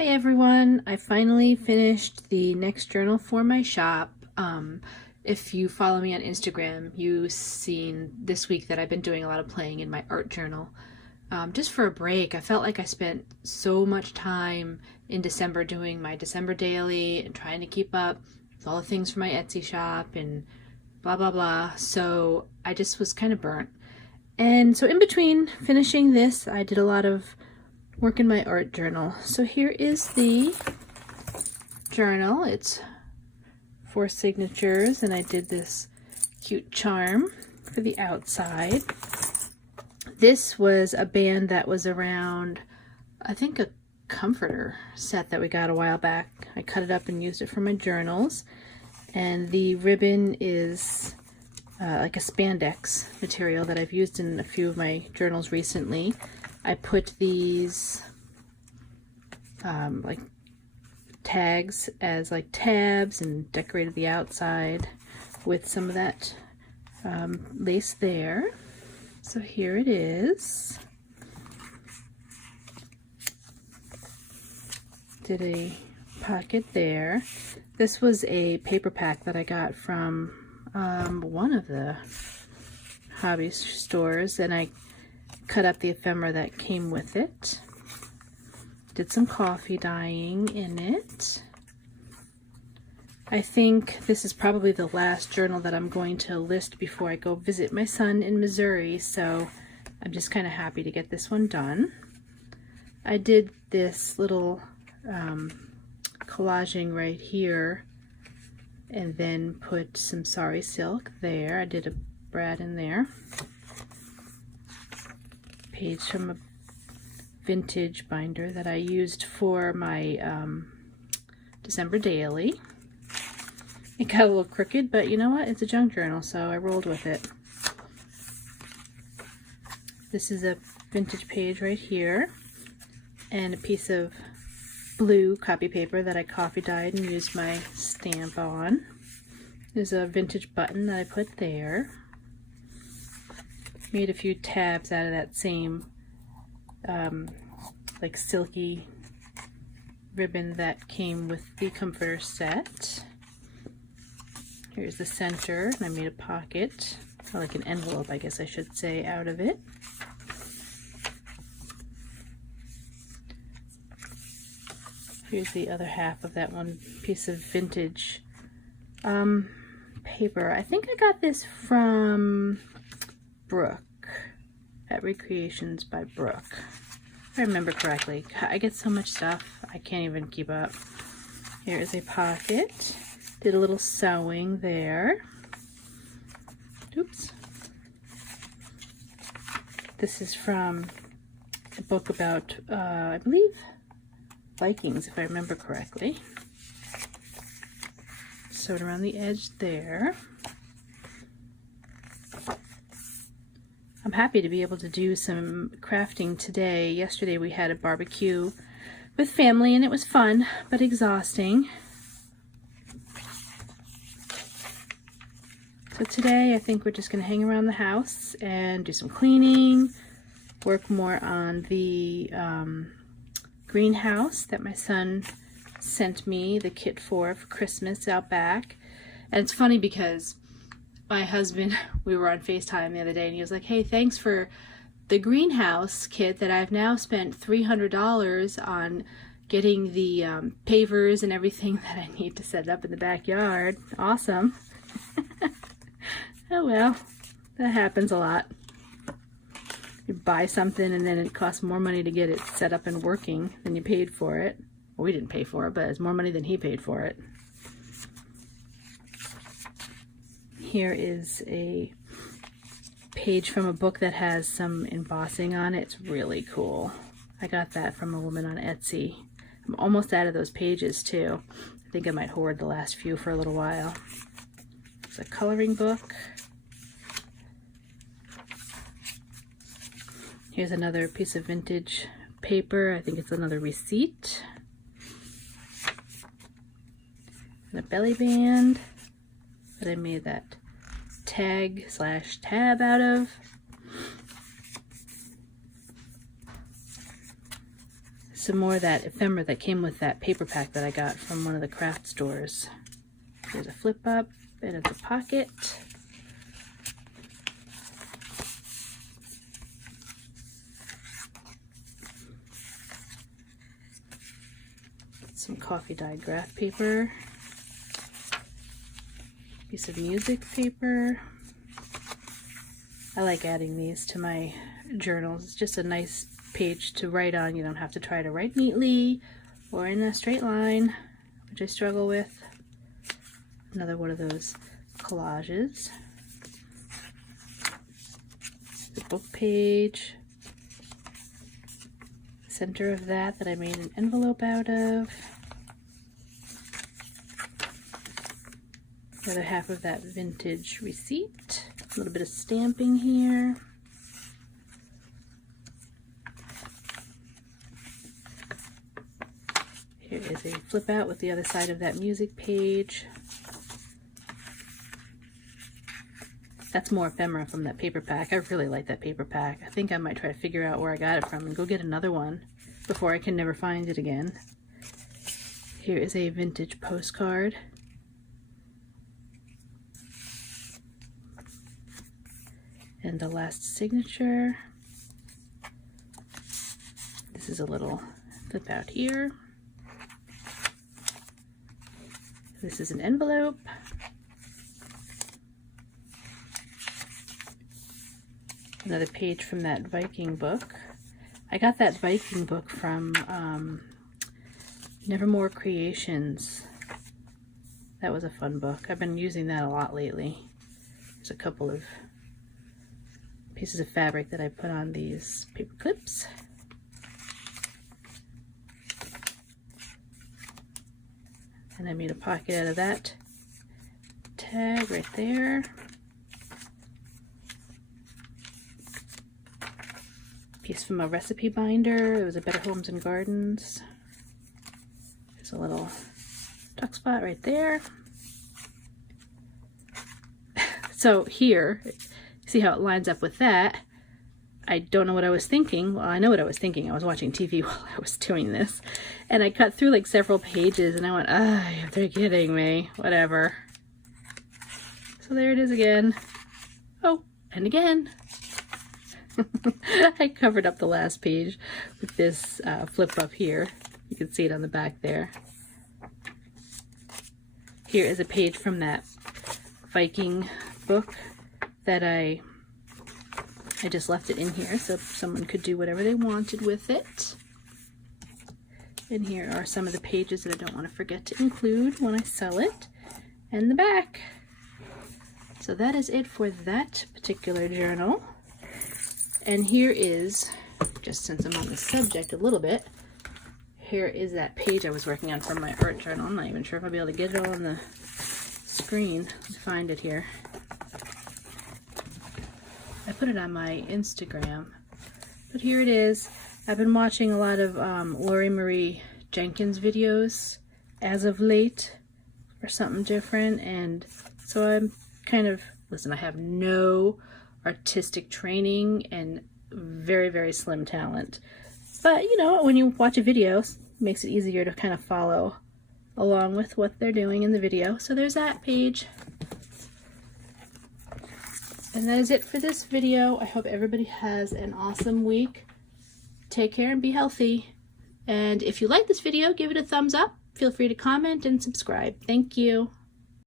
Hi everyone, I finally finished the next journal for my shop. If you follow me on Instagram, you've seen this week that I've been doing a lot of playing in my art journal. Just for a break. I felt like I spent so much time in December doing my December daily and trying to keep up with all the things for my Etsy shop and blah blah blah. So I just was kind of burnt. And so in between finishing this, I did a lot of work in my art journal. So here is the journal. It's 4 signatures, and I did this cute charm for the outside. This was a band that was around, I think, a comforter set that we got a while back. I cut it up and used it for my journals, and the ribbon is like a spandex material that I've used in a few of my journals recently. I put these like tags as like tabs and decorated the outside with some of that lace there. So here it is. Did a pocket there. This was a paper pack that I got from one of the hobby stores, and I cut up the ephemera that came with it. Did some coffee dyeing in it. I think this is probably the last journal that I'm going to list before I go visit my son in Missouri, so I'm just kind of happy to get this one done. I did this little collaging right here and then put some sari silk there. I did a brad in there. Page from a vintage binder that I used for my December daily. It got a little crooked, but you know what? It's a junk journal, so I rolled with it. This is a vintage page right here, and a piece of blue copy paper that I coffee dyed and used my stamp on. There's a vintage button that I put there. Made a few tabs out of that same like silky ribbon that came with the comforter set. Here's the center, and I made a pocket, or like an envelope I guess I should say, out of it. Here's the other half of that one piece of vintage paper. I think I got this from Brooke at Recreations by Brooke, if I remember correctly. I get so much stuff I can't even keep up. Here is a pocket. Did a little sewing there. Oops. This is from a book about I believe Vikings, if I remember correctly. Sewed around the edge there. I'm happy to be able to do some crafting today. Yesterday we had a barbecue with family and it was fun but exhausting. So today I think we're just going to hang around the house and do some cleaning, work more on the greenhouse that my son sent me the kit for Christmas out back. And it's funny because my husband, we were on FaceTime the other day, and he was like, hey, thanks for the greenhouse kit that I've now spent $300 on getting the pavers and everything that I need to set up in the backyard. Awesome. Oh well, that happens a lot. You buy something and then it costs more money to get it set up and working than you paid for it. Well, we didn't pay for it, but it's more money than he paid for it. Here is a page from a book that has some embossing on it. It's really cool. I got that from a woman on Etsy. I'm almost out of those pages too. I think I might hoard the last few for a little while. It's a coloring book. Here's another piece of vintage paper. I think it's another receipt. And a belly band that I made that tag / tab out of. some more of that ephemera that came with that paper pack that I got from one of the craft stores. There's a flip up and it's a pocket. Some coffee dyed graph paper. Piece of music paper. I like adding these to my journals. It's just a nice page to write on. You don't have to try to write neatly or in a straight line, which I struggle with. Another one of those collages. The book page. Center of that I made an envelope out of. The other half of that vintage receipt. A little bit of stamping here. Here is a flip out with the other side of that music page. That's more ephemera from that paper pack. I really like that paper pack. I think I might try to figure out where I got it from and go get another one before I can never find it again. Here is a vintage postcard. And the last signature. This is a little flip out here. This is an envelope. Another page from that Viking book. I got that Viking book from Nevermore Creations. That was a fun book. I've been using that a lot lately. There's a couple of pieces of fabric that I put on these paper clips. And I made a pocket out of that tag right there. Piece from a recipe binder. It was a Better Homes and Gardens. There's a little tuck spot right there. So here, see how it lines up with that. I don't know what I was thinking. Well, I know what I was thinking. I was watching TV while I was doing this. And I cut through like several pages and I went, ah, they're kidding me. Whatever. So there it is again. Oh, and again. I covered up the last page with this flip up here. You can see it on the back there. Here is a page from that Viking book that I just left it in here so someone could do whatever they wanted with it. And here are some of the pages that I don't want to forget to include when I sell it, and the back. So that is it for that particular journal. And here is, just since I'm on the subject a little bit, here is that page I was working on from my art journal. I'm not even sure if I'll be able to get it all on the screen. Let's find it here. I put it on my Instagram, but here it is. I've been watching a lot of Lori Marie Jenkins videos as of late for something different, and so I'm kind of, listen, I have no artistic training and very, very slim talent, but you know, when you watch a video, it makes it easier to kind of follow along with what they're doing in the video. So there's that page. And that is it for this video. I hope everybody has an awesome week. Take care and be healthy. And if you like this video, give it a thumbs up. Feel free to comment and subscribe. Thank you.